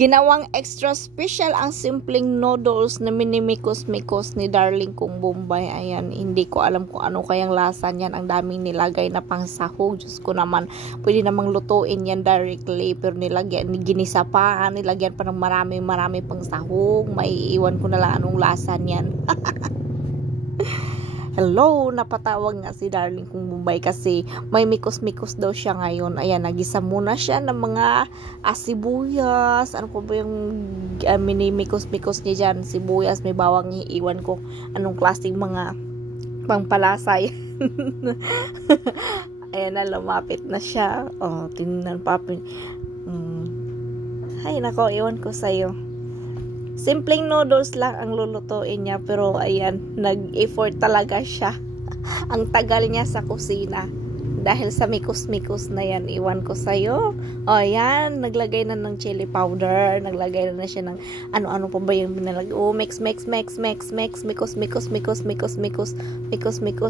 Ginawang extra special ang simpleng noodles na minimikos-mikos ni Darling kong Bombay. Ayan, hindi ko alam kung ano kayang lasa niyan. Ang daming nilagay na pang sahog. Diyos ko naman, pwede namang lutuin yan directly. Pero ginisa pa, nilagyan pa ng marami pang sahog. May iwan ko na lang anong lasa niyan. Hello, napatawag nga si Darling kong Bombay kasi may mikos-mikos daw siya ngayon. Ayan, nagisa muna siya ng mga sibuyas. Ano po ba yung mini mikos-mikos niya dyan? Sibuyas, may bawang, iiwan ko anong klaseng mga pangpalasa yan. Ayan na, lumapit na siya. Oh, tingnan papin. Ay, nako, iwan ko sa'yo. Simpleng noodles lang ang lulutuin niya, pero ayan, nag-effort talaga siya. Ang tagal niya sa kusina. Dahil sa mikos-mikos na yan, iwan ko sa'yo. O ayan, naglagay na ng chili powder. Naglagay na siya ng ano-ano pa ba yung binalagay. Oh, mix, mikos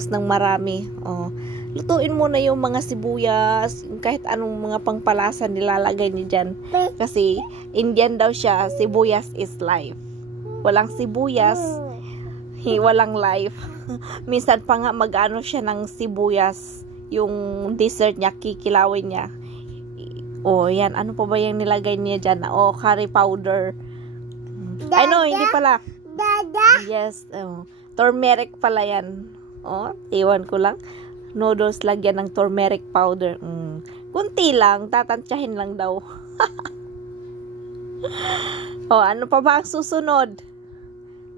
ng marami. Oh, lutuin mo na yung mga sibuyas, kahit anong mga pangpalasa nilalagay niya dyan. Kasi, Indian daw siya, sibuyas is life. Walang sibuyas, walang life. Minsan pa nga mag-ano siya ng sibuyas, yung dessert niya, kikilawin niya. O, yan, ano pa ba yung nilagay niya dyan? O, curry powder. Ay, no, hindi pala. Yes, turmeric pala yan. O, iwan ko lang. Noodles, lagyan ng turmeric powder. Kunti lang, tatantsahin lang daw. O, ano pa ba ang susunod?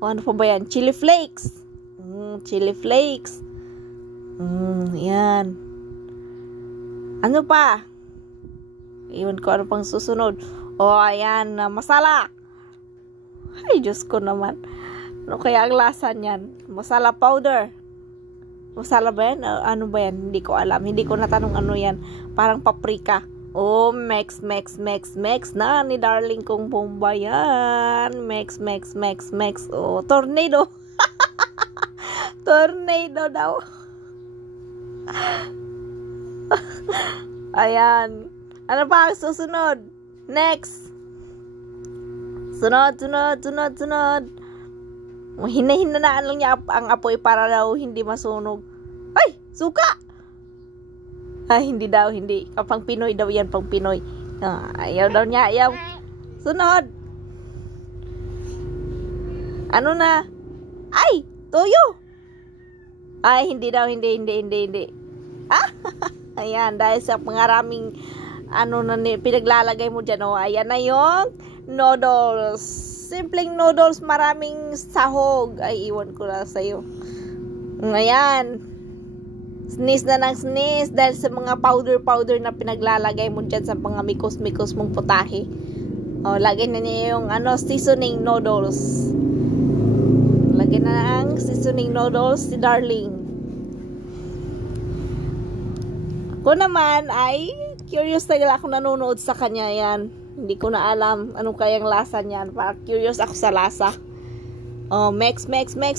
O, ano pa ba yan? Chili flakes. Chili flakes. Yan. Ano pa? Iwan ko ano pang susunod. O, ayan, masala. Ay, Diyos ko naman. Ano kaya ang lasa niyan? Masala powder. Masala ba yan? Ano ba yan? Hindi ko alam. Hindi ko natanong ano yan. Parang paprika. Oh, mix na ni Darling kong Bombay yan. Mix. Oh, tornado. Tornado daw. Ayan. Ano pa ang susunod? Next. Sunod. Hinahinaan lang niya ang apoy para daw hindi masunog. Ay! Suka! Ay, hindi daw, hindi. Pang Pinoy daw yan, pang Pinoy. Ayaw daw niya, ayaw. Sunod! Ano na? Ay! Toyo! Ay, hindi daw, hindi. Ayan, dahil sa maraming pinaglalagay mo dyan, ayan na yung noodles. Simpleng noodles, maraming sahog. Ay, iwan ko na sa'yo. Ayan. Sneeze na ng sneeze dahil sa mga powder na pinaglalagay mo dyan sa mga mikos mong putahe. O, lagyan na niya yung seasoning noodles. Lagyan na ng seasoning noodles si Darling. Ako naman ay curious talaga ako nanonood sa kanya yan. Hindi ko na alam anong kayang lasa niyan. Parang curious ako sa lasa. Oh, mix.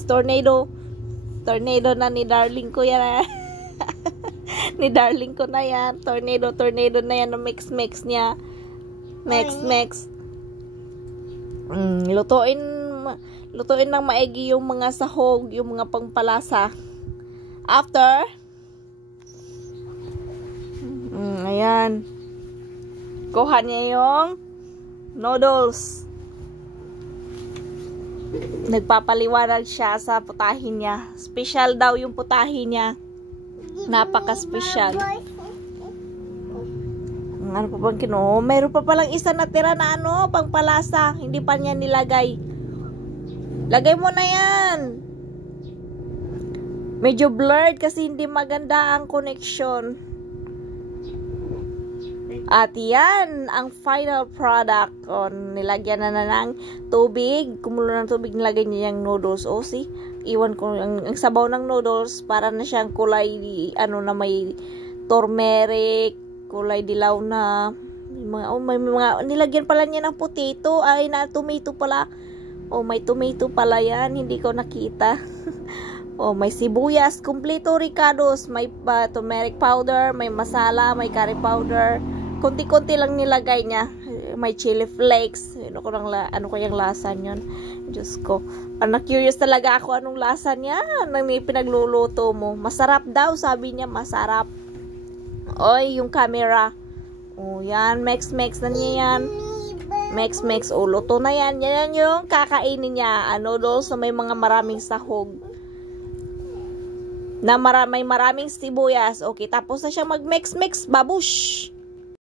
Tornado. Tornado na ni Darling ko yan. Ni Darling ko na yan. Tornado na yan. Mix niya. Mix. Lutuin ng maigi yung mga sahog, yung mga pangpalasa. After, ayan. Kuha niya yung noodles. Nagpapaliwanag siya sa putahin niya. Special daw yung putahin niya. Napaka-special. Ano pa bang mayroon pa palang isa natira na pangpalasa. Hindi pa niya nilagay. Lagay mo na yan. Medyo blurred kasi hindi maganda ang connection. At yan, ang final product. O, nilagyan na ng tubig. Kumulo ng tubig, nilagay niya yung noodles. O, see? Iwan ko ang sabaw ng noodles. Para na siyang kulay, na may turmeric, kulay dilaw na. May mga, nilagyan pala niya ng potato. Ay, na tomato pala. O, may tomato pala yan. Hindi ko nakita. O, may sibuyas. Kompleto ricados. May turmeric powder, may masala, may curry powder. Konti-konti lang nilagay niya. may chili flakes. Ano kayang lasa niyon? Diyos ko. Na-curious talaga ako anong lasa niya nang pinagluluto mo. Masarap daw, sabi niya, masarap. Oy, yung camera. Oh, yan, mix na niya yan. Mix, oh, luto na yan. Yan yung kakainin niya. Noodles na may mga maraming sahog. Na may maraming sibuyas. Okay, tapos na siya mag-mix, babush.